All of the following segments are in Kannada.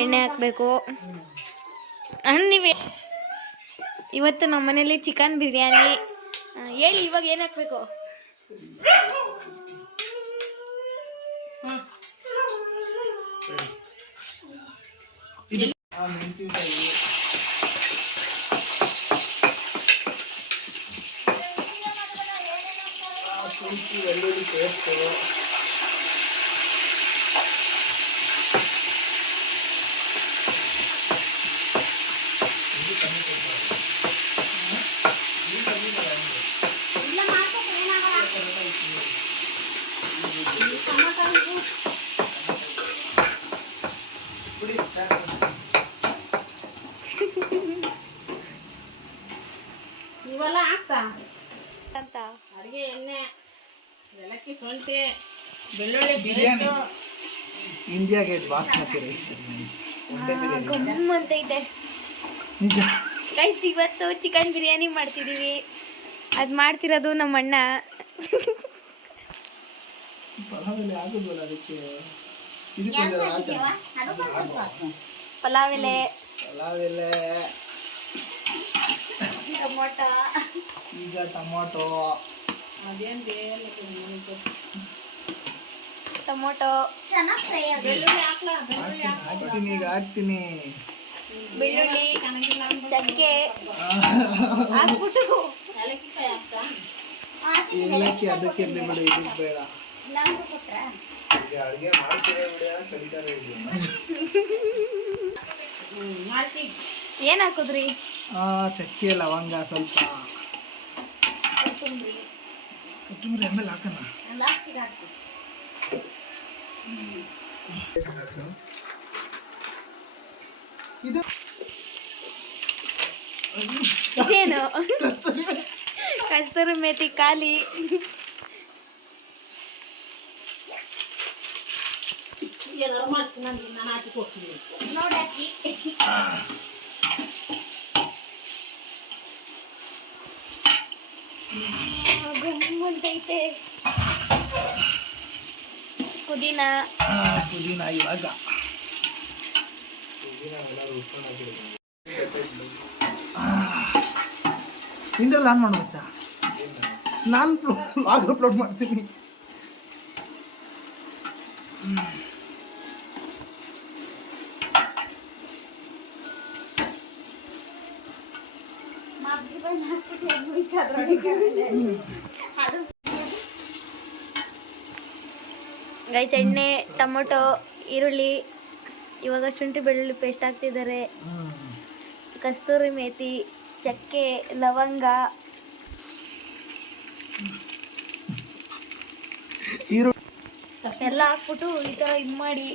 ಎಣ್ಣೆ ಹಾಕಬೇಕು. ನೀವೇ ಇವತ್ತು ನಮ್ಮ ಮನೇಲಿ ಚಿಕನ್ ಬಿರಿಯಾನಿ. ಹೇಳಿ ಇವಾಗ ಏನು ಹಾಕಬೇಕು? ಬೆಳ್ಳುಳ್ಳಿ ಪೇಸ್ಟು ಅಡುಗೆ ಎಣ್ಣೆ ಏಲಕ್ಕಿ ಶುಂಠಿ ಬೆಳ್ಳುಳ್ಳಿ biryani. India Gate basmati rice gum ಅಂತ ಇದೆ. ನಿಜ. ಗೈಸ್ ಇವತ್ತು ಚಿಕನ್ ಬಿರಿಯಾನಿ ಮಾಡ್ತಿದ್ದೀವಿ ಅದು ಮಾಡ್ತಿರೋದು ನಮ್ಮ ಅಣ್ಣ ಪಲಾವ್ ಹಾಕ ಪಲಾವ್ ಎಲೆ ಪಲಾವೆಲೆ ಟೊಮೊಟೊ. ಈಗ ಟೊಮೊಟೊ. ಟೊಮೊಟೊ. ಹಾಕ್ತೀನಿ ಈಗ ಹಾಕ್ತೀನಿ. ಬೆಳ್ಳುಳ್ಳಿ ಚಕ್ಕೆ. ಹಾಕ್ಬಿಟ್ಟು. ಏಲಕ್ಕಿ ಅದಕ್ಕೆ ಇರ್ಲಿ ಬಿಡು ಇದಕ್ಕೆ ಬೇಡ. ಹ್ಞೂ ಮಾಡ್ತೀವಿ ಏನು ಹಾಕಿದ್ರಿ? ಆ, ಚಕ್ಕೆ ಲವಂಗ ಸ್ವಲ್ಪ. ಕೊತ್ತಂಬರಿ ಆಮೇಲೆ ಹಾಕೋಣ ಲಾಸ್ಟಿಗೆ ಹಾಕ್ತೀವಿ ಇದು ಇದೇನು ಕಸ್ತೂರಿ ಮೇಥಿ ಖಾಲಿ ಏನಾರು ಮಾಡ್ತೀನಿ ನಾನು ನಾನು ಹಾಕಿ ಕೊಡ್ತೀನಿ ನೋಡಾಕಿ ಗಮ್ಮಂತೈತೆ ಪುದೀನ ಆ, ಪುದೀನ ಇವಾಗ ಇಂದ್ರಲ್ಲಿ ಆನ್ ಮಾಡು ಮಚ್ಚ ನಾನು ಲಾಗ್ ಅಪ್ಲೋಡ್ ಮಾಡ್ತೀನಿ ಗೈಸ್ ಎಣ್ಣೆ ಟೊಮೊಟೊ ಈರುಳ್ಳಿ ಇವಾಗ ಶುಂಠಿ ಬೆಳ್ಳುಳ್ಳಿ ಪೇಸ್ಟ್ ಹಾಕ್ತಿದ್ದಾರೆ. ಕಸ್ತೂರಿ ಮೇಥಿ ಚಕ್ಕೆ ಲವಂಗ. ಎಲ್ಲ ಹಾಕ್ಬಿಟ್ಟು ಈ ತರ ಇದು ಮಾಡಿ.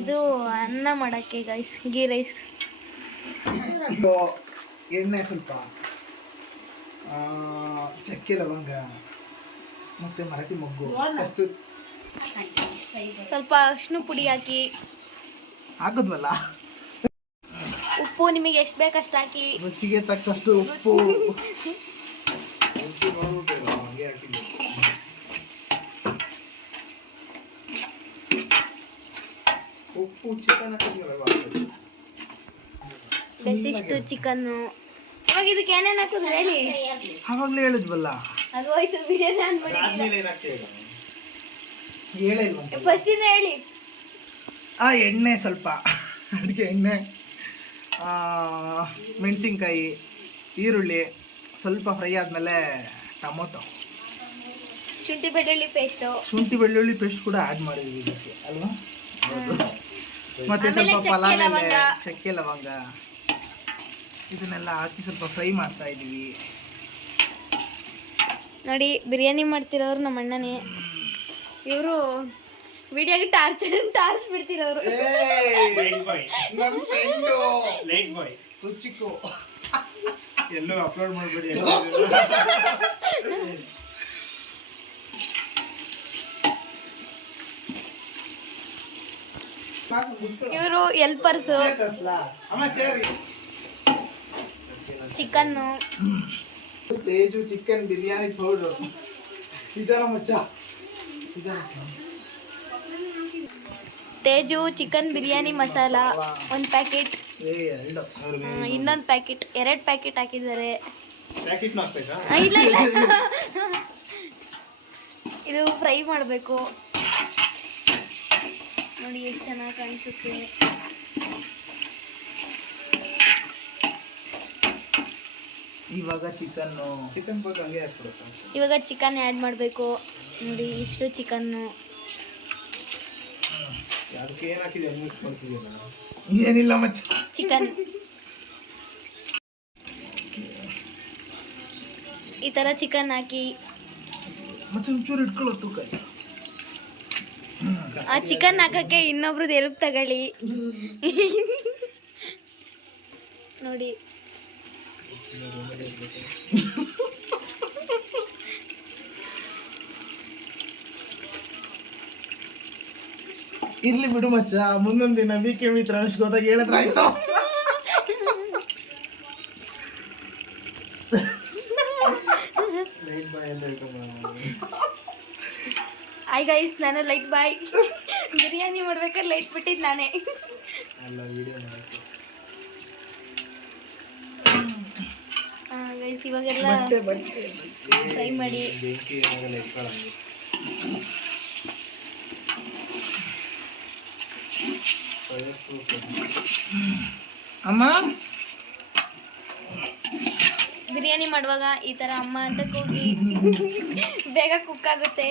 ಇದು ಅನ್ನ ಮಾಡಕ್ಕೆ ಗೈಸ್ ಗೀ ರೈಸ್ ಎಣ್ಣೆ ಸ್ವಲ್ಪ. ಚಕ್ಕೆ ಲವಂಗ ಮತ್ತೆ ಮರಾಠಿ ಮೊಗ್ಗು ಅಷ್ಟು. ಸ್ವಲ್ಪ ಅರ್ಶಿನ ಪುಡಿ ಹಾಕಿ. ಹಾಕಿದ್ವಲ್ಲ? ಉಪ್ಪು ನಿಮಗೆ ಎಷ್ಟು ಬೇಕಷ್ಟು ಹಾಕಿ. ರುಚಿಗೆ ತಕ್ಕಷ್ಟು ಉಪ್ಪು. ಉಪ್ಪು ಚಿಕನ್ ಗೈಸ್ ಇಷ್ಟು ಚಿಕನ್ನು ಇದಕ್ಕೆ ಏನೇನು ಹಾಕಿದ್ರೆ ಹೇಳಿ? ಆವಾಗಲೇ ಹೇಳಿದ್ವಲ್ಲ. ಅದು ಹೋಯ್ತು ವಿಡಿಯೋ ನಾನು ಮಾಡಿಲ್ಲ. ಫಸ್ಟಿಂದ ಹೇಳಿ ಆ ಎಣ್ಣೆ ಸ್ವಲ್ಪ. ಅಡುಗೆ ಎಣ್ಣೆ ಆ, ಮೆಣಸಿನ್ಕಾಯಿ ಈರುಳ್ಳಿ ಸ್ವಲ್ಪ ಫ್ರೈ ಆದಮೇಲೆ ಟೊಮೊಟೊ. ಶುಂಠಿ ಬೆಳ್ಳುಳ್ಳಿ ಪೇಸ್ಟು. ಶುಂಠಿ ಬೆಳ್ಳುಳ್ಳಿ ಪೇಸ್ಟ್ ಕೂಡ ಆ್ಯಡ್ ಮಾಡಿದ್ವಿ ಇದಕ್ಕೆ ಅಲ್ವಾ? ಮತ್ತೆ ಸ್ವಲ್ಪ ಪಲಾವ್ ಎಲೆ ಲವಂಗ. ಚಕ್ಕೆ ಲವಂಗ. ಇದನ್ನೆಲ್ಲ ಹಾಕಿ ಸ್ವಲ್ಪ ಫ್ರೈ ಮಾಡ್ತಾ ಇದ್ದೀವಿ. ನೋಡಿ ಬಿರಿಯಾನಿ ಮಾಡ್ತಿರೋರು ನಮ್ಮ ಅಣ್ಣನೇ. ಇವರು ವಿಡಿಯೋಗೆ ಟಾರ್ಚರ್ ಟಾರ್ಚ್ ಬಿಡ್ತಿರೋರು ನನ್ನ ಫ್ರೆಂಡು ಲೈಟ್ ಬಾಯ್ ಕುಚಿಕು ಎಲ್ಲೂ ಅಪ್ಲೋಡ್ ಮಾಡಬೇಡಿ. ಇವರು ಎಲ್ಪರ್ಸು ಅಮ್ಮ ಚೇರಿ chicken. Teju chicken biryani powder. ಇದರ ಮಚ್ಚ. ತೇಜು ಚಿಕನ್ ಬಿರಿಯಾನಿ ಮಸಾಲ ಒಂದು ಪ್ಯಾಕೆಟ್. ಇನ್ನೊಂದು ಪ್ಯಾಕೆಟ್. ಎರಡು ಪ್ಯಾಕೆಟ್ ಹಾಕಿದ್ದಾರೆ. ಇಲ್ಲ ಇಲ್ಲ. ಇದು ಫ್ರೈ ಮಾಡಬೇಕು. ನೋಡಿ ಎಷ್ಟು ಚೆನ್ನಾಗಿ ಕಾಣಿಸುತ್ತೆ. ಇವಾಗ ಚಿಕನ್ ಚಿಕನ್ ಬಗ್ಗೆ ಹಂಗೆ ಹಾಕ್ಬಿಡುತ್ತಾ. ಇವಾಗ ಚಿಕನ್ ಆ್ಯಡ್ ಮಾಡಬೇಕು. ನೋಡಿ ಇಷ್ಟು ಚಿಕನ್ನು ಅದಕ್ಕೆ ಏನು ಹಾಕಿದೆ ಮಿಕ್ಸ್ ಮಾಡ್ತಿದ್ದೀನ ಏನಿಲ್ಲ ಮಚ್ಚ. ಚಿಕನ್ ಈ ಥರ ಚಿಕನ್ ಹಾಕಿ. ಮಚ್ಚ ಒಂಚೂರು ಇಟ್ಕೊಳ್ಳೋ ತೂಕ ಆ ಚಿಕನ್ ಹಾಕಕ್ಕೆ ಇನ್ನೊಬ್ರದ್ದು ಎಲ್ಪ್ ತಗೊಳ್ಳಿ. ನೋಡಿ. ಇರ್ಲಿ ಬಿಡು ಮಚ್ಚ ಮುಂದೊಂದು ದಿನ ವೀಕೆಂಡ್ ವಿತ್ ರಮೇಶ್ ಹೋದಾಗ ಹೇಳಿದ್ರೆ ಆಯ್ತು. ಆಯ್ ಗೈಸ್ ನಾನು ಲೈಟ್ ಬಾಯ್ ಬಿರಿಯಾನಿ ಮಾಡ್ಬೇಕಾದ್ರೆ ಲೈಟ್ ಬಿಟ್ಟಿದ್ದು ನಾನೇ. ಅಲ್ಲ ವಿಡಿಯೋ ಗೈಸ್ ಇವಾಗೆಲ್ಲ ಫ್ರೈ ಮಾಡಿ. ಅಮ್ಮ? ಬಿರಿಯಾನಿ ಮಾಡುವಾಗ ಈ ತರ ಅಮ್ಮ ಅಂತ ಕೂಗಿ ಬೇಗ ಕುಕ್ ಆಗುತ್ತೆ.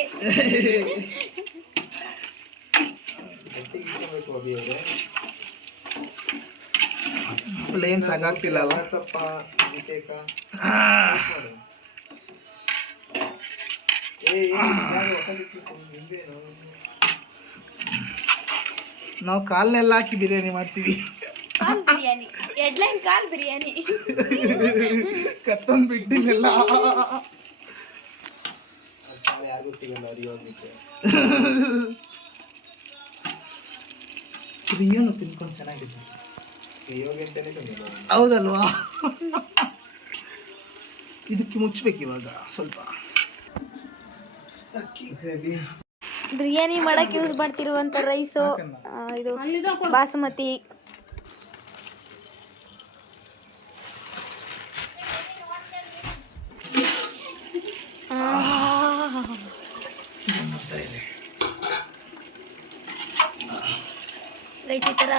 ಅಲ್ಲ? ಪ್ಲೇನ್ ಸಾಕಾಗ್ತಿಲ್ಲಲ್ಲ ತಪ್ಪ ಅಭಿಷೇಕ ಏ ಹಿಂದೇನು ನಾವು ಕಾಲ್ನೆಲ್ಲ ಹಾಕಿ ಬಿರಿಯಾನಿ ಮಾಡ್ತೀವಿ. ಕಾಲ್ ಬಿರಿಯಾನಿ. ಹೆಡ್ಲೈನ್ ಕಾಲ್ ಬಿರಿಯಾನಿ. ಕತ್ತೊಂದು ಕಾಲ ಯಾರಿಗೂ ಸಿಗಲ್ಲ ಅದು ಹೋಗ್ಲಿಕ್ಕೆ. ಪ್ರಿಯನು ತಿನ್ಕೊಂಡು ಬಂದಿಲ್ಲ ಹೌದಲ್ವಾ? ಇದಕ್ಕೆ ಮುಚ್ಚಬೇಕು ಇವಾಗ ಸ್ವಲ್ಪ. ಅಕ್ಕಿ. ಬಿರಿಯಾನಿ ಮಾಡಕ್ಕೆ ಯೂಸ್ ಮಾಡ್ತಿರುವಂತ ರೈಸು ಇದು ಬಾಸುಮತಿ. ರೈಸ್ ಈ ಥರ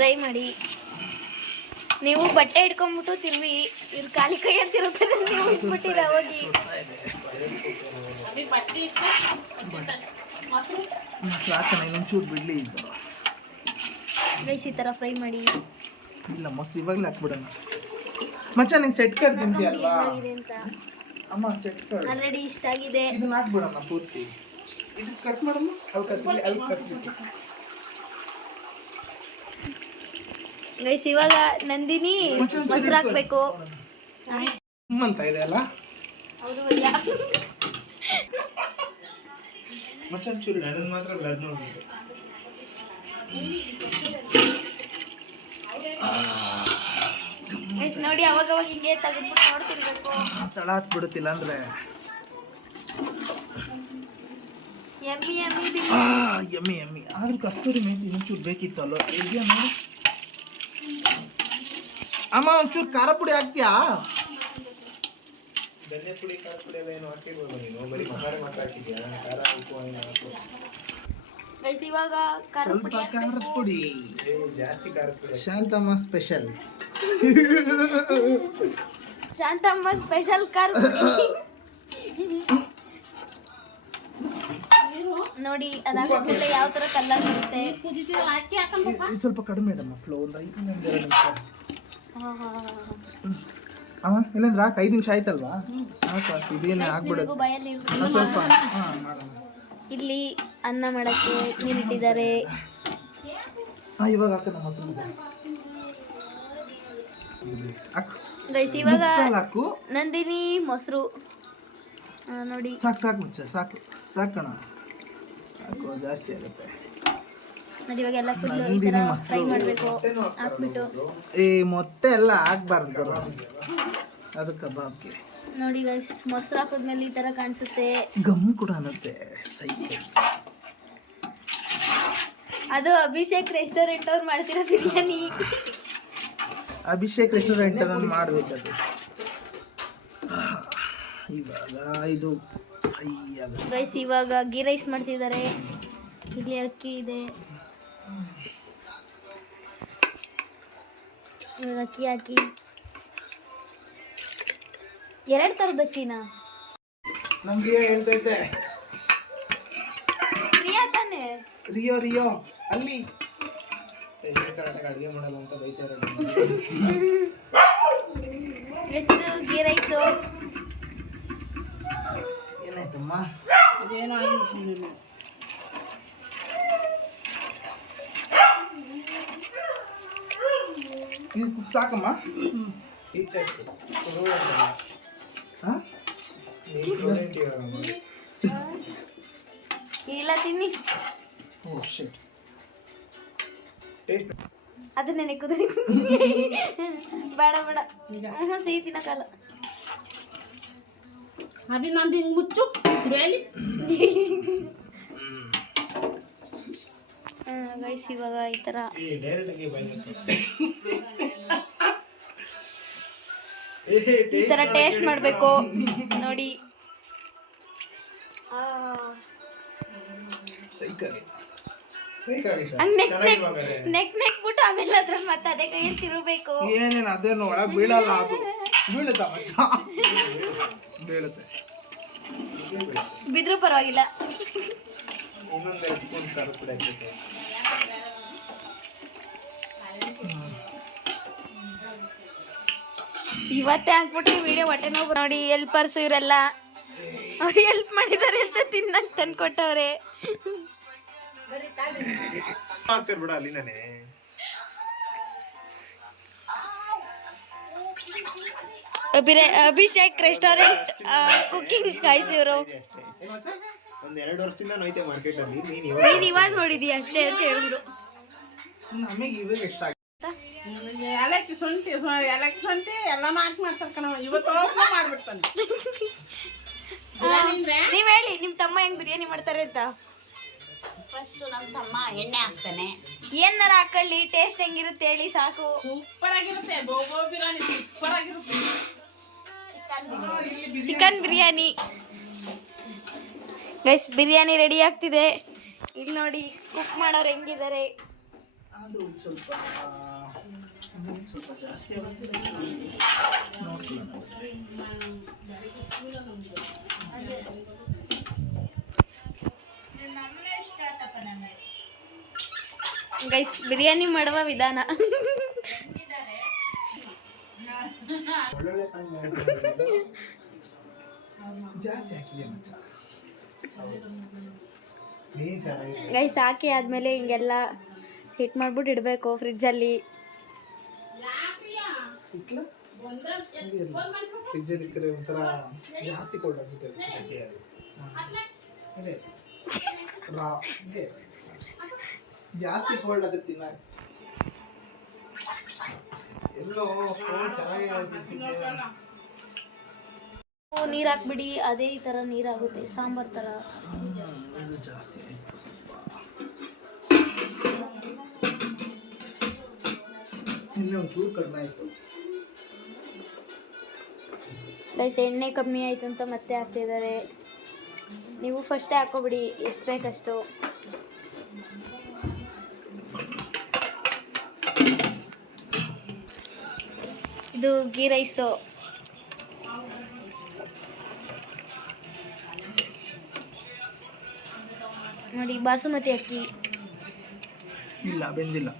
ಫ್ರೈ ಮಾಡಿ. ನೀವು ಬಟ್ಟೆ ಇಟ್ಕೊಂಡ್ಬಿಟ್ಟು ತಿರ್ವಿ ಇವ್ರು ಖಾಲಿ ಕೈ ಅಂತ ಇರುತ್ತೆ ನೀವು ಇಟ್ಬಿಟ್ಟಿರ ಹೋಗಿ ಒಂಚೂರು ಬಿಡ್ಲಿ ಇದು. ರೈಸ್ ಈ ಥರ ಫ್ರೈ ಮಾಡಿ. ಇಲ್ಲ ಮೊಸರು ಇವಾಗಲೇ ಹಾಕ್ಬಿಡೋಣ. ಮಚ್ಚ ನೀನು ಸೆಟ್ ಕರ್ ತಿಂತೀಯಲ್ವಾ? ಅಮ್ಮ ಸೆಟ್ ಕರ್ ಆಲ್ರೆಡಿ ಇಷ್ಟ ಆಗಿದೆ. ಇದನ್ನ ಹಾಕ್ಬಿಡೋಣ ಪೂರ್ತಿ. ಇದು ಕಟ್ ಮಾಡಮ್ಮ ಅಲ್ಲಿ ಕತ್ಲಿ ಅಲ್ಲಿ ಕತ್ಲಿ ಗೈಸ್ ಇವಾಗ ನಂದಿನಿ ಮೊಸರು ಹಾಕ್ಬೇಕು. ಅಂತ ಇದೆ ಅಲ್ಲ? ಮಚ್ಚ ಒಂಚೂರು ಇಡು. ನನ್ನ ಮಾತ್ರ ಬ್ಲಡ್ ನೋಡ್ಬಿಟ್ಟು ಗೈಸ್ ನೋಡಿ ಅವಾಗ ಅವಾಗ ಹಿಂಗೆ ತೆಗೆದ್ಬಿಟ್ಟು ನೋಡ್ತಿರ್ಬೇಕು. ತಳ ಹಾಕ್ಬಿಡುತ್ತಿಲ್ಲ ಅಂದ್ರೆ. ಎಮ್ಮಿ ಎಮ್ಮಿ ಎಮ್ಮಿ ಎಮ್ಮಿ. ಆದ್ರೂ ಕಸ್ತೂರಿ ಮೆಂತಿ ಒಂಚೂರು ಬೇಕಿತ್ತಲ್ಲ? ಇದೆಯಾ ನೋಡಿ. ಅಮ್ಮ ಒಂಚೂರು ಖಾರ ಪುಡಿ ಹಾಕ್ತೀಯಾ? ಧನ್ಯ ಪುಡಿ ಖಾರ ಪುಡಿ ಎಲ್ಲ ಏನು ಹಾಕಿರ್ಬೋದು ನೀನು? ಬರೀ ಮಸಾಲೆ ಮಾತ್ರ ಹಾಕಿದ್ಯಾ? ಖಾರ ಉಪ್ಪು ಏನು ಹಾಕು. ಗೈಸ್ ಇವಾಗ ಖಾರ ಸ್ವಲ್ಪ ಪುಡಿ ಖಾರದ ಪುಡಿ. ಏ ಜಾಸ್ತಿ ಪುಡಿ ಶಾಂತಮ್ಮ ಸ್ಪೆಷಲ್ ಶಾಂತಮ್ಮ ಸ್ಪೆಷಲ್ ಖಾರ ನೋಡಿ ಅದಾದ್ಮೇಲೆ ಯಾವ ತರ ಕಲರ್ ಬರುತ್ತೆ. ಸ್ವಲ್ಪ ಕಡಿಮೆ ಇಡಮ್ಮ ಫ್ಲೋ ಒಂದು ಐದು ನಿಮಿಷ. ಅಮ್ಮ ಇಲ್ಲಂದ್ರೆ ಹಾಕಿ ಐದು ನಿಮಿಷ ಆಯ್ತಲ್ವಾ? ಹಾಕು ಹಾಕು ಇದೇನೆ ಒಂದು ಸ್ವಲ್ಪ ಹಾಂ ಮಾಡೋಣ. ಇಲ್ಲಿ ಅನ್ನ ಮಾಡಕ್ಕೆ ನೀರಿಟ್ಟಿದ್ದಾರೆ ಹಾಂ ಇವಾಗ ಹಾಕೋಣ ಮೊಸರು ಹಾಕು. ಗೈಸ್ ಇವಾಗ ಮುಕ್ಕಾಲು ಹಾಕು. ನಂದಿನಿ ಮೊಸರು. ಆ, ನೋಡಿ. ಸಾಕು ಸಾಕು ಮುಚ್ಚ ಸಾಕು. ಸಾಕಣ ಸಾಕು ಜಾಸ್ತಿ ಆಗುತ್ತೆ. ನೋಡಿ ಇವಾಗ ಎಲ್ಲ ಫುಲ್ ಈ ತರ. ಫ್ರೈ ಮಾಡಬೇಕು ಹಾಕ್ಬಿಟ್ಟು. ಈ ಮೊಟ್ಟೆ ಎಲ್ಲ ಹಾಕ್ಬಾರ್ದು ಗುರು. ಅದು ಕಬಾಬ್ಗೆ. ನೋಡಿ ಗೈಸ್ ಮೊಸರು ಹಾಕಿದ್ಮೇಲೆ ಈ ತರ ಕಾಣಿಸುತ್ತೆ. ಗಮ್ ಕೂಡ ಅನ್ನತ್ತೆ. ಸೈ. ಅದು ಅಭಿಷೇಕ್ ರೆಸ್ಟೋರೆಂಟ್ ಅವ್ರು ಮಾಡ್ತಿರೋ ಬಿರಿಯಾನಿ. ಅಭಿಷೇಕ್ ರೆಸ್ಟೋರೆಂಟ್ ಅದನ್ನು ಮಾಡಬೇಕದು ಇವಾಗ ಇದು ಗೈಸ್ ಇವಾಗ ಗೀ ರೈಸ್ ಮಾಡ್ತಿದ್ದಾರೆ. ಇಲ್ಲಿ ಅಕ್ಕಿ ಇದೆ. ಅಕ್ಕಿ ಹಾಕಿ. ಎರಡು ಥರದ ಅಕ್ಕಿನ ನಮ್ಗೆ ಹೇಳ್ತೈತೆ ಪ್ರಿಯಾ ತಾನೆ? ರಿಯೋ ರಿಯೋ ಅಲ್ಲಿ. ಅಡುಗೆ ಮಾಡಲ್ಲ ಅಂತ ಬೈತಾರೆ. ಹೆಸರು ಗೀ ರೈಸು. ಏನಾಯ್ತಮ್ಮ? ಅದೇನೋ ಆಗಿದೆ ಸುಮ್ಮನೆ ಇದು ಕುಕ್ ಸಾಕಮ್ಮ ಟೀಚರ್ ಹಾಂ ಇಲ್ಲ ತಿನ್ನಿ ಓ ಶೆಟ್ ಟೇಸ್ಟ್ ಅದನ್ನ ನೆನಕುದು ಬೇಡ ಬೇಡ ಹ್ಞೂ ಗೈಸ್ ಇವಾಗ ಈ ಥರ ಈ ಥರ ಟೇಸ್ಟ್ ಮಾಡಬೇಕು. ನೋಡಿ. ನೆಕ್ ನೆಕ್ ನೆಕ್ ನೆಕ್ ಬಿಟ್ಟು ಆಮೇಲೆ ಅದ್ರಲ್ಲಿ ಮತ್ತೆ ಅದೇ ಕೈಯಲ್ಲಿ ತಿರುಗಬೇಕು. ಏನೇನು ಅದೇನು ಒಳಗೆ ಬೀಳಲ್ಲ ಅದು. ಬೀಳುತ್ತಾ ಮಚ್ಚ? ಬೀಳುತ್ತೆ. ಬಿದ್ರೂ ಪರವಾಗಿಲ್ಲ. ಇನ್ನೊಂದೆರಡು ಸ್ಪೂನ್ ಪುಡಿ ಹಾಕ್ಬೇಕು ಇವತ್ತೇ ಹಾಕ್ಬಿಟ್ಟು ವಿಡಿಯೋ ಹೊಟ್ಟೆ ನೋವು ನೋಡಿ ಹೆಲ್ಪರ್ಸ್ ಇವರೆಲ್ಲ ಅವ್ರು ಹೆಲ್ಪ್ ಮಾಡಿದ್ದಾರೆ ಅಂತ ತಿನ್ನಕ್ ತಂದ್ಕೊಟ್ಟವ್ರೆ. ಹಾಕ್ತಾರೆ ಬಿಡ ಅಲ್ಲಿ ನಾನೇ ಅಭಿರೇ ಅಭಿಷೇಕ್ ರೆಸ್ಟೋರೆಂಟ್ ಕುಕಿಂಗ್ ಇವರು. ಒಂದ್ ಎರಡು ವರ್ಷದಿಂದ ನೋಯ್ತೆ ಮಾರ್ಕೆಟ್ ಅಲ್ಲಿ. ನೀನ್ ಇವಾಗ ನೀನ್ ಇವಾಗ ಅಷ್ಟೇ ಅಂತ ಹೇಳಿದ್ರು. ನಮಗೆ ಇವಾಗ ಇಷ್ಟ ಏಲಕ್ಕಿ ಶುಂಠಿ ಸು- ಏಲಕ್ಕಿ ಶುಂಠಿ ಎಲ್ಲಾನು ಹಾಕಿ ಮಾಡ್ತಾರೆ ಕಣವ ಇವತ್ತು ಮಾಡ್ಬಿಡ್ತಾನೆ. ನೀವ್ ಹೇಳಿ ನಿಮ್ ತಮ್ಮ ಹೆಂಗ್ ಬಿರಿಯಾನಿ ಮಾಡ್ತಾರೆ ಅಂತ? ಫಸ್ಟ್ ನಮ್ಮ ತಮ್ಮ ಎಣ್ಣೆ ಹಾಕ್ತಾನೆ. ಏನಾರ ಹಾಕೊಳ್ಳಿ? ಟೇಸ್ಟ್ ಹೆಂಗಿರುತ್ತೆ ಹೇಳಿ ಸಾಕು. ಸೂಪರ್ ಆಗಿರುತ್ತೆ. ಗೋಗೋ ಬಿರಿಯಾನಿ ಸೂಪರ್ ಆಗಿರುತ್ತೆ. Chicken biryani. Guys biryani ready ಆಗ್ತಿದೆ. ಈಗ ನೋಡಿ ಕುಕ್ ಮಾಡೋರು ಹೆಂಗಿದ್ದಾರೆ ಆದರೂ ಸ್ವಲ್ಪ ಇದು ಸ್ವಲ್ಪ ಜಾಸ್ತಿ ಆಗುತ್ತೆ. ನೋಡ್ಕೊಳ್ಳೋಣ. ಗೈಸ್ ಬಿರಿಯಾನಿ ಮಾಡುವ ವಿಧಾನ. ಜಾಸ್ತಿ ಹಾಕಿದೆ ಮಚ್ಚ? ಗೈಸ್ ಹಾಕಿ ಆದ್ಮೇಲೆ ಹಿಂಗೆಲ್ಲ ಸೆಟ್ ಮಾಡ್ಬಿಟ್ಟು ಇಡಬೇಕು ಫ್ರಿಜ್ಜಲ್ಲಿ ಜಾಸ್ತಿ ಕೋಲ್ಡ್ ಆಗುತ್ತೆ ತಿನ್ನ ಎಲ್ಲೋ ಚೆನ್ನಾಗಿ ನೀರು ಹಾಕ್ಬಿಡಿ. ಅದೇ ಈ ಥರ ನೀರಾಗುತ್ತೆ ಸಾಂಬಾರ್ ಥರ ಗೈಸ್ ಎಣ್ಣೆ ಕಮ್ಮಿ ಆಯಿತು ಅಂತ ಮತ್ತೆ ಹಾಕ್ತಿದ್ದಾರೆ ನೀವು ಫಸ್ಟೇ ಹಾಕೋಬಿಡಿ. ಎಷ್ಟು ಬೇಕಷ್ಟು. ಇದು ಗೀ ರೈಸು ನೋಡಿ ಬಾಸುಮತಿ ಅಕ್ಕಿ. ಇಲ್ಲ ಬೆಂದಿಲ್ಲ.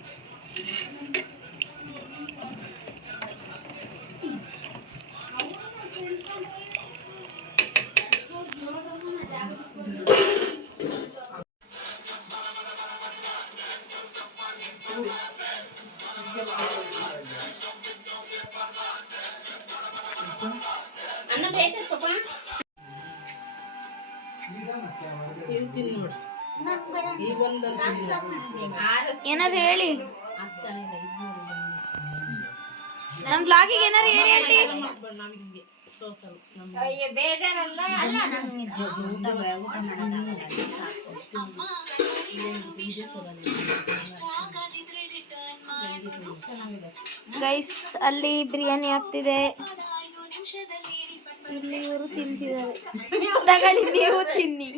ಗೈಸ್ ಅಲ್ಲಿ ಬಿರಿಯಾನಿ ಆಗ್ತಿದೆ. ಇಲ್ಲಿ ಇವರು ತಿಂತಿದ್ದಾರೆ. ತಗೊಳ್ಳಿ ನೀವು ತಿನ್ನಿ.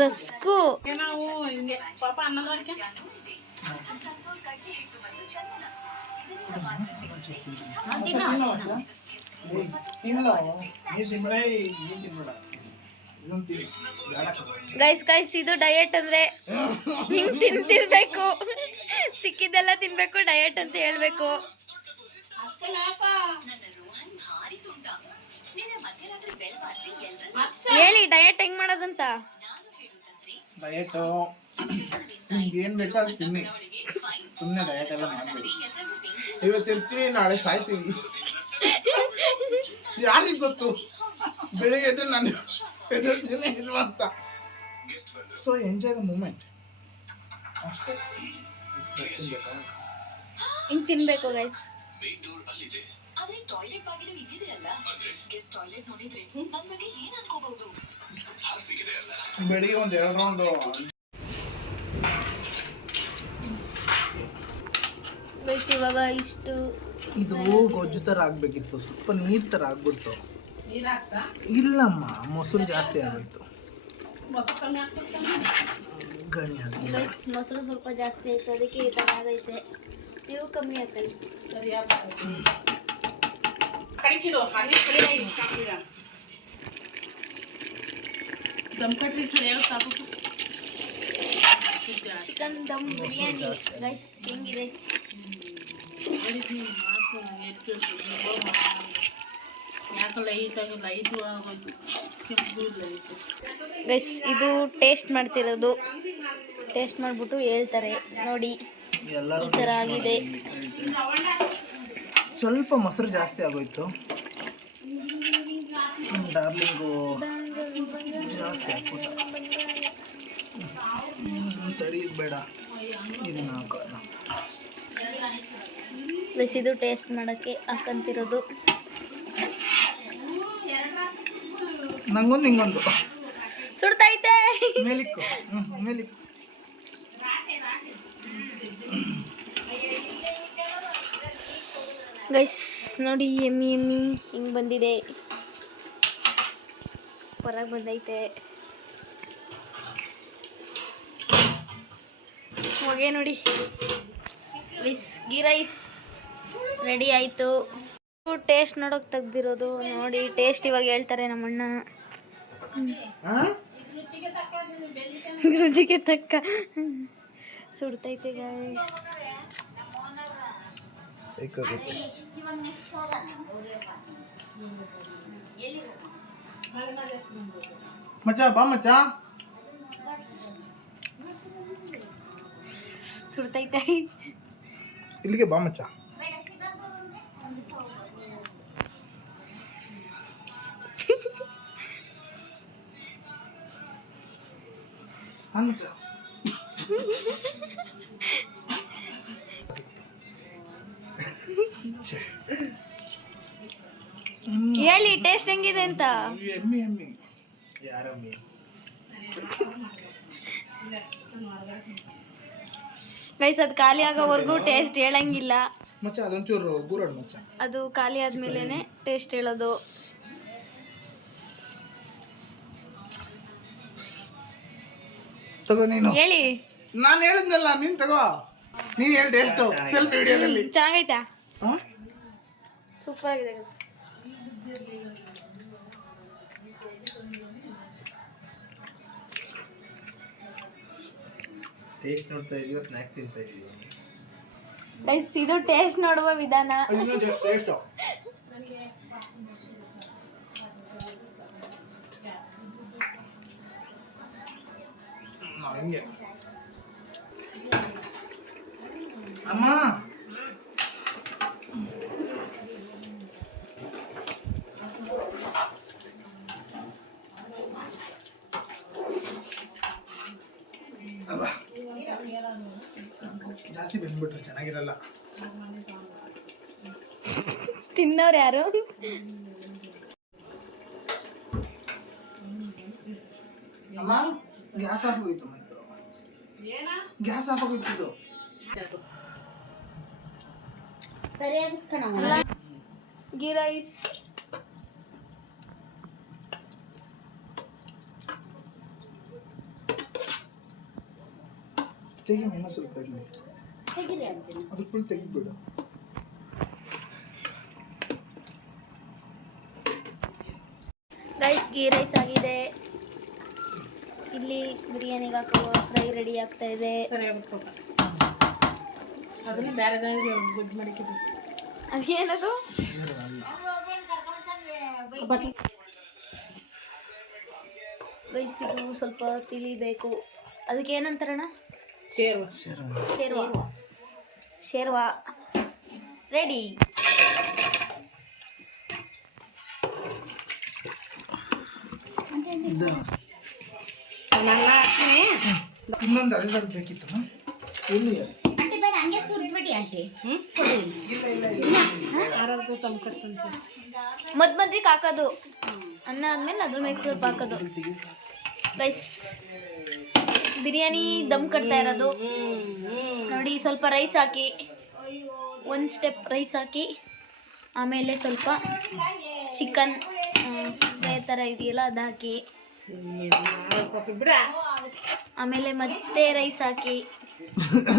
ರಸ್ಕು. ತಿನ್ನಿ. ಗೈಸ್ ಗೈಸ್ ಇದು ಡಯಟ್ ಅಂದ್ರೆ ಹಿಂಗ್ ತಿಂತಿರ್ಬೇಕು. ಸಿಕ್ಕಿದ್ದೆಲ್ಲ ತಿನ್ಬೇಕು ಡಯಟ್ ಅಂತ ಹೇಳ್ಬೇಕು. ಹೇಳಿ ಡಯಟ್ ಹೆಂಗ್ ಮಾಡೋದಂತ? ಡಯಟ್ ಏನ್ ಬೇಕೋ ಅದು ತಿನ್ನಿ. ಸುಮ್ಮನೆ ಡಯಟ್ ಎಲ್ಲ ಮಾಡಬೇಡಿ. ಇವತ್ತು ಇರ್ತೀವಿ, ನಾಳೆ ಸಾಯ್ತೀವಿ. ಯಾರಿಗೆ ಗೊತ್ತು? ಬೆಳಿಗ್ಗೆ ಎದ್ರೆ ನಾನು ಎದುರ್ತೀನಿ ಇಲ್ವಾ ಅಂತ ಸೊ ಎಂಜಾಯ್ ದ ಮೂಮೆಂಟ್ ಅಷ್ಟೇ ಹಿಂಗ್ ತಿನ್ಬೇಕು ಗೈಸ್ ಆದ್ರೆ ಟಾಯ್ಲೆಟ್ ಬಾಗಿಲು ಇಲ್ಲಿದೆ ಅಲ್ಲ? ಗೆಸ್ಟ್ ಟಾಯ್ಲೆಟ್ ನೋಡಿದ್ರೆ ನನ್ ಬಗ್ಗೆ ಏನ್ ಅನ್ಕೋಬಹುದು? ಬೆಳಿಗ್ಗೆ ಒಂದು ಎರಡು ರೌಂಡು ಗೈಸ್ ಇವಾಗ ಇಷ್ಟು ಇದು ಗೊಜ್ಜು ತರ ಆಗ್ಬೇಕಿತ್ತು. ಸ್ವಲ್ಪ ನೀರ್ ತರ ಆಗ್ಬಿಡ್ತು. ಇಲ್ಲಮ್ಮ ಮೊಸರು ಜಾಸ್ತಿ ಆಗೋಯ್ತು. ಮೊಸರು ಕಮ್ಮಿ ಹಾಕ್ಬಿಡ್ತಾನೆ ಗಣಿ ಆಗಿ ಗೈಸ್ ಮೊಸರು ಸ್ವಲ್ಪ ಜಾಸ್ತಿ ಆಯ್ತು ಅದಕ್ಕೆ ಈ ಥರ ಆಗೈತೆ. ನೀವು ಕಮ್ಮಿ ಹಾಕೊಳ್ಳಿ ಸರಿಯಾಗಿ ಕಡಿಕಿಡು ಹಾಗೆ ಕಡಿಕಿಡು ದಮ್ ಕಟ್ಟಿ ಸರಿಯಾಗಿ ಸಾಕು ಚಿಕನ್ ದಮ್ ಬಿರಿಯಾನಿ. ಗೈಸ್ ಹೆಂಗಿದೆ? ಯಾಕೆ ಲೈಟಾಗಿ ಲೈಟು ಆಗೋದು ಕೆಂಪು ಲೈಟು ಗೈಸ್ ಇದು ಟೇಸ್ಟ್ ಮಾಡ್ತಿರೋದು. ಟೇಸ್ಟ್ ಮಾಡಿಬಿಟ್ಟು ಹೇಳ್ತಾರೆ. ನೋಡಿ. ಈ ಥರ ಆಗಿದೆ. ಸ್ವಲ್ಪ ಮೊಸರು ಜಾಸ್ತಿ ಆಗೋಯ್ತು. ಡಾರ್ಲಿಂಗು ಜಾಸ್ತಿ ಹಾಕ್ಬಿಟ್ಟ. ಹ್ಮ್, ತಡಿ ಇದ್ ಬೇಡ. ಇದನ್ನ ಹಾಕೋಣ. ಇದು ಟೇಸ್ಟ್ ಮಾಡೋಕ್ಕೆ ಹಾಕಂತಿರೋದು. ನಂಗೊಂದು ಹಿಂಗೊಂದು ಸುಡ್ತೈತೆ. ಮೇಲಿಕ್ಕು. ಮೇಲಿಕ್ಕು. ಗೈಸ್ ನೋಡಿ ಎಮ್ಮಿ ಎಮ್ಮಿ ಹಿಂಗೆ ಬಂದಿದೆ. ಸೂಪರಾಗಿ ಬಂದೈತೆ. ಹೋಗೇ ನೋಡಿ. ಗೈಸ್ ಗೀ ರೈಸ್ ರೆಡಿ ಆಯಿತು. ಟೇಸ್ಟ್ ನೋಡೋಕೆ ತೆಗ್ದಿರೋದು. ನೋಡಿ ಟೇಸ್ಟ್ ಇವಾಗ ಹೇಳ್ತಾರೆ ನಮ್ಮಣ್ಣ. ರುಚಿಗೆ ತಕ್ಕ ಸುಡ್ತೈತೆ ಗೈಸ್ ಸೈಕಾಗುತ್ತೆ ಮಚ್ಚ ಬಾ ಮಚ್ಚ ಸುಡ್ತೈತೆ ಇಲ್ಲಿಗೆ ಬಾ ಮಚ್ಚ ಹೇಳಿ ಟೇಸ್ಟ್ ಹೆಂಗಿದೆ ಅಂತ? ಎಮ್ಮಿ ಎಮ್ಮಿ ಯಾರಮ್ಮಿ ಗೈಸ್ ಅದು ಖಾಲಿ ಆಗೋವರೆಗೂ ಟೇಸ್ಟ್ ಹೇಳಂಗಿಲ್ಲ. ಮಚ್ಚ ಅದೊಂಚೂರು ಗೂರಾಡ್ ಮಚ್ಚ. ಅದು ಖಾಲಿ ಆದ್ಮೇಲೆ ಟೇಸ್ಟ್ ಹೇಳೋದು. ತಗೋ ನೀನು. ಹೇಳಿ. ನಾನು ಹೇಳಿದ್ನಲ್ಲ ನೀನ್ ತಗೋ. ನೀನ್ ಹೇಳಿ ಎಷ್ಟು ಸೆಲ್ಫಿ ವಿಡಿಯೋದಲ್ಲಿ ಚೆನ್ನಾಗೈತಾ. ಹಾ? ಸೂಪರ್ ಆಗಿದೆ. ಟೇಸ್ಟ್ ನೋಡ್ತಾ ಇದೀವಿ ಸ್ನಾಕ್ ತಿಂತಾ ಇದೀವಿ ಗೈಸ್ ಇದು ಟೇಸ್ಟ್ ನೋಡುವ ವಿಧಾನ. ಹಿಂಗೆ. ಅಮ್ಮ. ಜಾಸ್ತಿ ಬೆಂದ್ಬಿಟ್ರೆ ಚೆನ್ನಾಗಿರಲ್ಲ. ತಿನ್ನೋರು ಯಾರು? ಅಮ್ಮ ಗ್ಯಾಸ್ ಆಫ್ ಏನ ಗ್ಯಾಸ್ ಆಫ್ ಆಗೋಯ್ತು ಇದು ಸರಿಯಾಗಿ ಕಣವ ಗೀ ರೈಸ್ ತೆಗಿ ಇನ್ನೂ ಸ್ವಲ್ಪ ಇರಲಿ ಅದು ಫುಲ್ ತೆಗಿಬಿಡು ಗೈಸ್ ಗೀ ರೈಸ್ ಆಗಿದೆ ಇಲ್ಲಿ ಬಿರಿಯಾನಿಗೆ ಹಾಕುವ ಫ್ರೈ ರೆಡಿ ಆಗ್ತಾ ಇದೆ. ಅದನ್ನ ಬೇರೆ ಗೊಜ್ಜು ಮಾಡಿಕ್ಕಿದ್ವಿ ಅದೇನದು? ವಯಸ್ಸಿಗೂ ಇದು ಸ್ವಲ್ಪ ತಿಳಿಬೇಕು ಅದಕ್ಕೆ ಏನಂತಾರಣ ಶೇರ್ವಾ. ರೆಡಿ ನಾನು ಹಾಕ್ತೀನಿ ಇನ್ನೊಂದು ಅಲ್ಲ ಬೇಕಿತ್ತು ತಂದು ಮದ್ ಮದ್ದಿಗೆ ಹಾಕೋದು ಅನ್ನ ಆದ್ಮೇಲೆ ಅದ್ರ ಮೇಲೆ ಸ್ವಲ್ಪ ಹಾಕೋದು. ಗೈಸ್ ಬಿರಿಯಾನಿ ದಮ್ ಕಟ್ತಾ ಇರೋದು. ನೋಡಿ ಸ್ವಲ್ಪ ರೈಸ್ ಹಾಕಿ. ಒಂದು ಸ್ಟೆಪ್ ರೈಸ್ ಹಾಕಿ. ಆಮೇಲೆ ಸ್ವಲ್ಪ ಚಿಕನ್ ಬೇರೆ ಥರ ಇದೆಯಲ್ಲ ಅದು ಹಾಕಿ. ಆಮೇಲೆ ಮತ್ತೆ ರೈಸ್ ಹಾಕಿ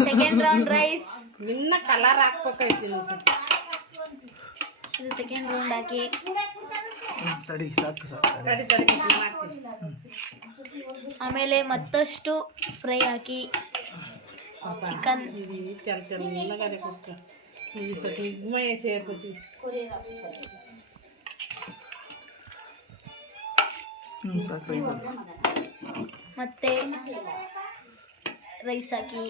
ಸೆಕೆಂಡ್ ರೌಂಡ್ ರೈಸ್ ನಿನ್ನ ಕಲರ್ ಹಾಕ್ಬೇಕಾಯ್ತು ಇದು ಸೆಕೆಂಡ್ ರೌಂಡ್ ಹಾಕಿ ಆಮೇಲೆ ಮತ್ತಷ್ಟು ಫ್ರೈ ಹಾಕಿ ಚಿಕನ್ ಸೇರ್ಕೊತೀವಿ ಹ್ಞೂ ಸಾಕು ರೈಸ್ ಮತ್ತೆ ರೈಸ್ ಹಾಕಿ.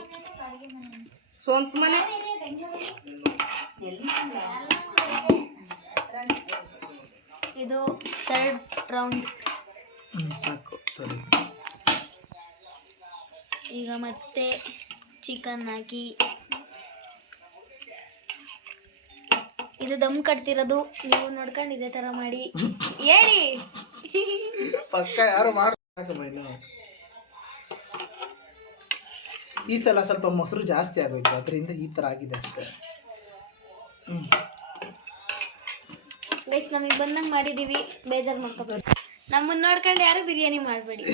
ಸೋಂಪು ಮನೆ. ಇದು ಥರ್ಡ್ ರೌಂಡ್ ಹ್ಞೂ ಸಾಕು ಸರಿ. ಈಗ ಮತ್ತೆ ಚಿಕನ್ ಹಾಕಿ. ಇದು ದಮ್ ಕಟ್ತಿರೋದು ನೀವು ನೋಡ್ಕೊಂಡು ಇದೇ ಥರ ಮಾಡಿ. ಹೇಳಿ. ಪಕ್ಕ ಯಾರು ಮಾಡ್ತಾರೆ ಇನ್ನು ಈ ಸಲ ಸ್ವಲ್ಪ ಮೊಸರು ಜಾಸ್ತಿ ಆಗೋಯ್ತು ಅದರಿಂದ ಈ ತರ ಆಗಿದೆ ಅಷ್ಟೇ. ಗೈಸ್ ನಮಗೆ ಬಂದಂಗೆ ಮಾಡಿದ್ದೀವಿ ಬೇಜಾರು ಮಾಡ್ಕೋಬೇಡಿ. ನಮ್ಮನ್ನ ನೋಡ್ಕೊಂಡು ಯಾರು ಬಿರಿಯಾನಿ ಮಾಡಬೇಡಿ.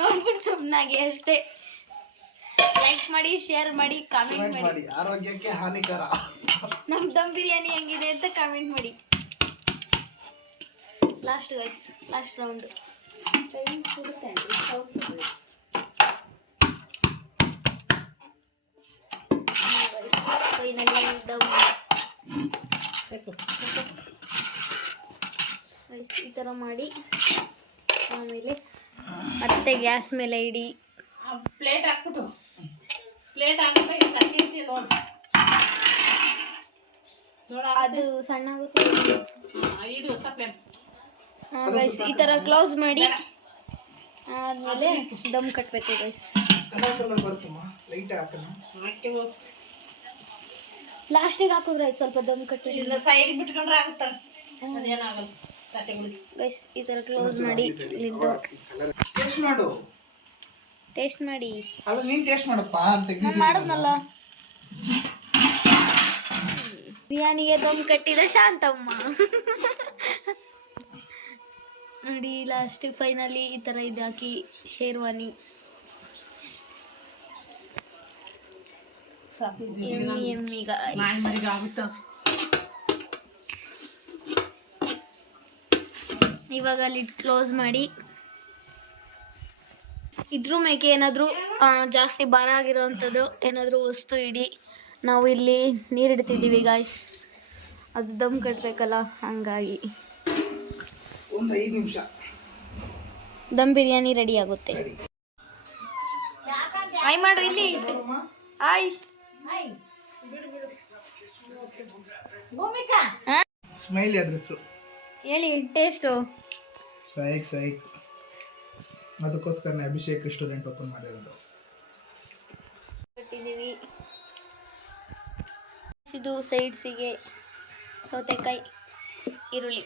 ನೋಡ್ಬಿಟ್ಟು ಸುಮ್ಮನಾಗಿ ಅಷ್ಟೇ. ಲೈಕ್ ಮಾಡಿ ಶೇರ್ ಮಾಡಿ ಕಾಮೆಂಟ್ ಮಾಡಿ. ಆರೋಗ್ಯಕ್ಕೆ ಹಾನಿಕರ. ನಮ್ಮ ದಮ್ ಬಿರಿಯಾನಿ ಹೆಂಗಿದೆ ಅಂತ ಕಾಮೆಂಟ್ ಮಾಡಿ. Last guys last round finally dum guys ಈ ಥರ ಮಾಡಿ ಆಮೇಲೆ ಮತ್ತೆ ಗ್ಯಾಸ್ ಮೇಲೆ ಇಡಿ. ಪ್ಲೇಟ್ ಹಾಕ್ಬಿಟ್ಟು. ಪ್ಲೇಟ್ ಹಾಕ್ಬಿಟ್ಟು ಕಟ್ಟಿರ್ತೀವಿ ನೋಡಿ. ನೋಡ ಅದು ಸಣ್ಣ ಆಗುತ್ತೆ ಇಡು ಗೈಸ್ ಈ ಥರ ಕ್ಲೋಸ್ ಮಾಡಿ. ಆದ್ಮೇಲೆ ದಮ್ ಕಟ್ಟಬೇಕು ಗೈಸ್ ಲಾಸ್ಟಿಗೆ ಹಾಕಿದ್ರೆ ಆಯ್ತು ಸ್ವಲ್ಪ ದಮ್ ಕಟ್ಟಿ. ಇಲ್ಲ ಸೈಡ್ ಬಿಟ್ಕೊಂಡ್ರೆ ಆಗುತ್ತೆ ಅದೇನಾಗಲ್ಲ. ಗೈಸ್ ಈ ಥರ ಕ್ಲೋಸ್ ಮಾಡಿ ಲಿಡ್ಡು ಟೇಸ್ಟ್ ಮಾಡು. ಟೇಸ್ಟ್ ಮಾಡಿ. ಅಲ್ಲ ನೀನ್ ಟೇಸ್ಟ್ ಮಾಡಪ್ಪ. ಅಂತ ನಾನು ಮಾಡಿದ್ನಲ್ಲ. ಬಿರಿಯಾನಿಗೆ ದಮ್ ಕಟ್ಟಿದ ಶಾಂತಮ್ಮ. ನೋಡಿ ಲಾಸ್ಟ್ ಫೈನಲಿ ಈ ಥರ ಇದು ಹಾಕಿ ಶೇರ್ವಾನಿ. ಎಮ್ಮಿ ಎಮ್ಮಿ ಇವಾಗ ಲಿಡ್ ಕ್ಲೋಸ್ ಮಾಡಿ. ಇದ್ರ ಮೇಕೆ ಏನಾದರೂ ಜಾಸ್ತಿ ಭಾರ ಆಗಿರೋವಂಥದ್ದು ಏನಾದರೂ ವಸ್ತು ಇಡಿ. ನಾವು ಇಲ್ಲಿ ನೀರು ಇಡ್ತಿದ್ದೀವಿ ಗಾಯ್ಸ್ ಅದು ದಮ್ ಕಟ್ಟಬೇಕಲ್ಲ ಹಂಗಾಗಿ. ಒಂದು ಐದು ನಿಮಿಷ. ದಮ್ ಬಿರಿಯಾನಿ ರೆಡಿ ಆಗುತ್ತೆ. ಆಯ್ ಮಾಡು ಇಲ್ಲಿ. ಆಯ್ ಸ್ಮೈಲ್ ಅದ್ರ ಹೆಸರು? ಹೇಳಿ ಟೇಸ್ಟು ಸೈಕ್ ಸೈಕ್ ಅದಕ್ಕೋಸ್ಕರನೇ ಅಭಿಷೇಕ್ ರೆಸ್ಟೋರೆಂಟ್ ಓಪನ್ ಮಾಡಿರೋದು. ಕಟ್ಟಿದ್ದೀವಿ. ಇದು ಸೈಡ್ಸಿಗೆ ಸೌತೆಕಾಯಿ ಈರುಳ್ಳಿ.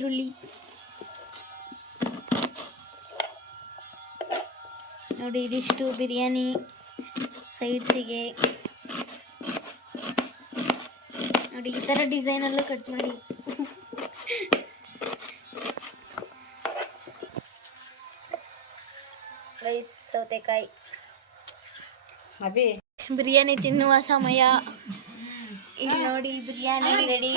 ಈರುಳ್ಳಿ. ನೋಡಿ ಇದಿಷ್ಟು ಬಿರಿಯಾನಿ ಸೈಡ್ಸಿಗೆ. ನೋಡಿ ಈ ಥರ ಡಿಸೈನಲ್ಲೂ ಕಟ್ ಮಾಡಿ. ರೈಸ್ ಸೌತೆಕಾಯಿ. ಬಿರಿಯಾನಿ ತಿನ್ನುವ ಸಮಯ. ಇಲ್ಲಿ ನೋಡಿ ಬಿರಿಯಾನಿ ರೆಡಿ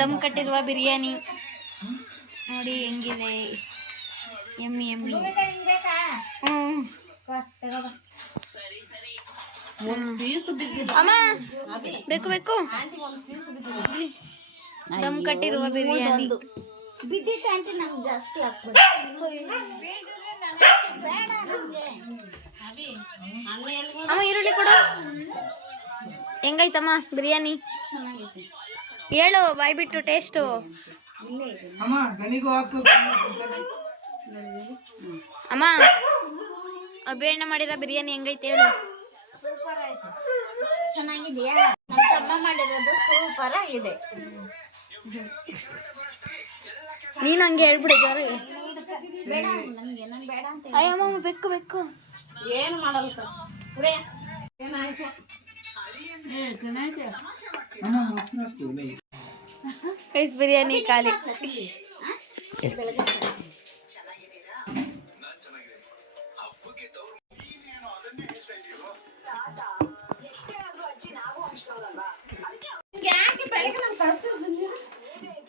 ದಮ್ ಕಟ್ಟಿರುವ ಬಿರಿಯಾನಿ. ನೋಡಿ ಹೆಂಗಿದೆ. ಎಮ್ಮಿ ಎಮ್ಮಿ. ಒಂದು ಪೀಸು ಅಮ್ಮ ಬೇಕು ಬೇಕು. ದಮ್ ಕಟ್ಟಿರುವ ಬಿರಿಯಾನಿ. ಬಿದ್ದಿತ್ತು ಆಂಟಿ ನಂಗೆ ಜಾಸ್ತಿ ಆಗ್ತದೆ. ಅಮ್ಮ ಈರುಳ್ಳಿ ಕೊಡು. ಹೆಂಗೈತಮ್ಮ ಬಿರಿಯಾನಿ? ಹೇಳು ಬಾಯ್ಬಿಟ್ಟು ಟೇಸ್ಟು ಅಮ್ಮ ಗಣಿಗೂ ಮಾಡಿರ ಅಮ್ಮ ಬಿರಿಯಾನಿ ಹೆಂಗೈತೆ ಹೇಳು. ಸೂಪರ್ ಆಯ್ತು ಚೆನ್ನಾಗಿದೆಯಾ? ನಮ್ಮ ತಮ್ಮ ಮಾಡಿರೋದು ಸೂಪರ್ ಆಗಿದೆ ನೀನು ಹಂಗೆ ಹೇಳ್ಬಿಡು ಜೋರಾಗಿ. ಬೇಡ ನಂಗೆ ನಂಗೆ ಬೇಡ ಅಂತ ಹೇಳಿ. ಅಯ್ಯಮ್ಮ ಬೆಕ್ಕು ಬೆಕ್ಕು. ಏನು ಮಾಡಲ್ಲ ಏನಾಯ್ತು. ರೈಸ್ ಬಿರಿಯಾನಿ ಖಾಲಿ.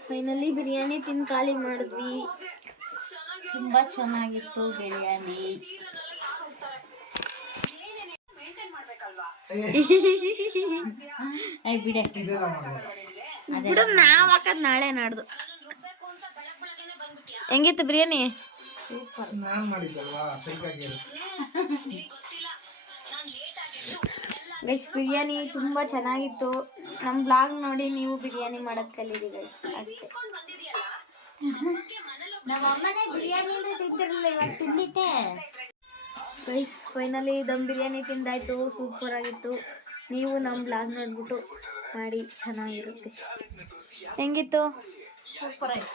ಫೈನಲಿ ಬಿರಿಯಾನಿ ತಿಂದು ಖಾಲಿ ಮಾಡಿದ್ವಿ. ತುಂಬಾ ಚೆನ್ನಾಗಿತ್ತು ಬಿರಿಯಾನಿ. ಬಿಡೆ ನಾವ್ ಹಾಕದ್ ನಾಳೆ ನಾಡ್ದು. ಹೆಂಗಿತ್ತು ಬಿರಿಯಾನಿ? ನಾನ್ ಮಾಡಿದ್ದಲ್ವಾ? ಸೈಕಾಗಿ ಗೈಸ್ ಬಿರಿಯಾನಿ ತುಂಬಾ ಚೆನ್ನಾಗಿತ್ತು. ನಮ್ಮ ಬ್ಲಾಗ್ ನೋಡಿ ನೀವು ಬಿರಿಯಾನಿ ಮಾಡೋದು ಕಲೀರಿ ಗೈಸ್ ಅಷ್ಟೇ. ನಮ್ಮ ಅಮ್ಮನೇ ಬಿರಿಯಾನಿ ಅಂದ್ರೆ ತಿಂತಿರ್ಲಿಲ್ಲ ಇವತ್ತು ತಿಂದಿದ್ದೆ ಗೈಸ್ ಫೈನಲಿ ದಮ್ ಬಿರಿಯಾನಿ ತಿಂದಾಯ್ತು ಸೂಪರ್ ಆಗಿತ್ತು. ನೀವು ನಮ್ಮ ಬ್ಲಾಗ್ ನೋಡ್ಬಿಟ್ಟು ಮಾಡಿ ಚೆನ್ನಾಗಿರುತ್ತೆ. ಹೆಂಗಿತ್ತು? ಸೂಪರ್ ಆಯ್ತು.